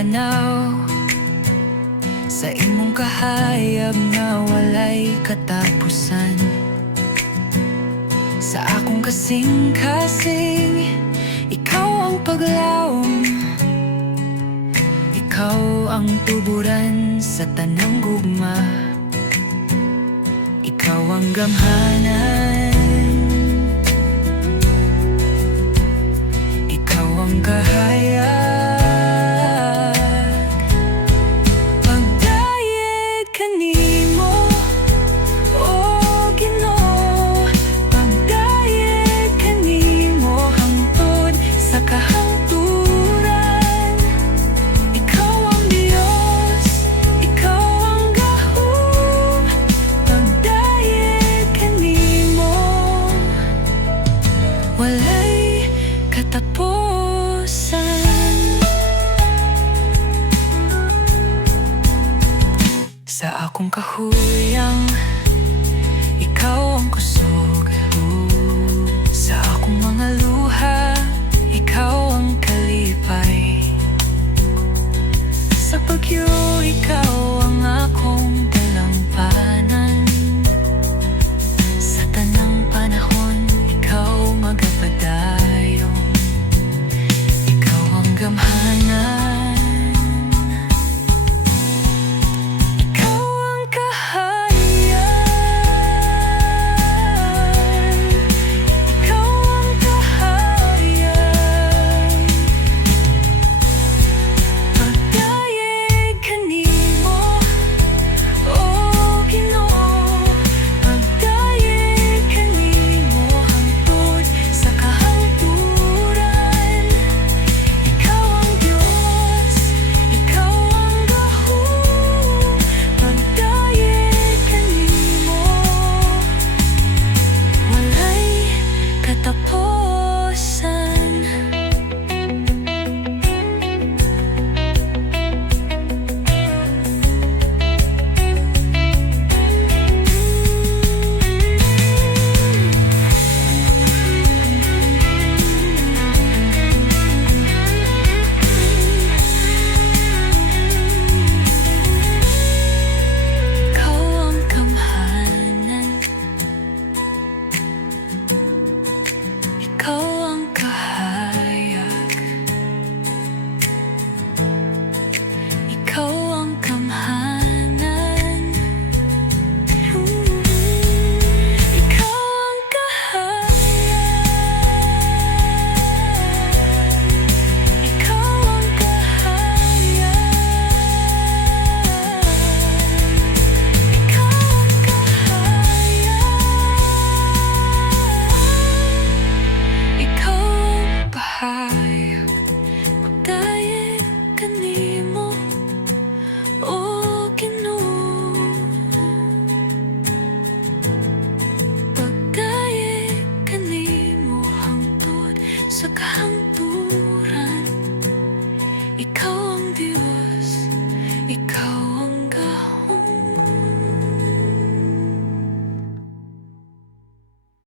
tanaw sa imong kahayag nga walay katapusan. Sa akong kasing-kasing, ikaw ang paglaom, ikaw ang tuburan sa tanang gugma, ikaw ang gamhanan, ikaw ang kahayag. Pagdayeg kanimo, o Ginoo, pagdayeg kanimo hangtod sa kahangturan. Ikaw ang Diyos, ikaw ang gahom, pagdayeg kanimo walay katapusan. Sa akong kahuyang, ikaw ang kusog. Sa akong mga luha, ikaw ang kalipay. Sa bagyo, ikaw ang akong dalampanan. Sa tanang panahon, ikaw magapadayon. Ikaw ang gamhanan, ikaw ang kahayag, ikaw ang kahayag. Pagdayeg kanimo, o Ginoo, pagdayeg kanimo hangtod sa kahangturan. Ikaw ang Diyos, ikaw ang gahom, pagdayeg kanimo walay katapusan. Ikaw ang kamhanan, ikaw ang kahayag, ikaw ang kamhanan, ikaw ang kahayag, ikaw ang kahayag, ikaw ang kahayag, ikaw ang pahayag. Pagdayeg kanimo, o Ginoo, pagdayeg kanimo hangtod sa kahangturan.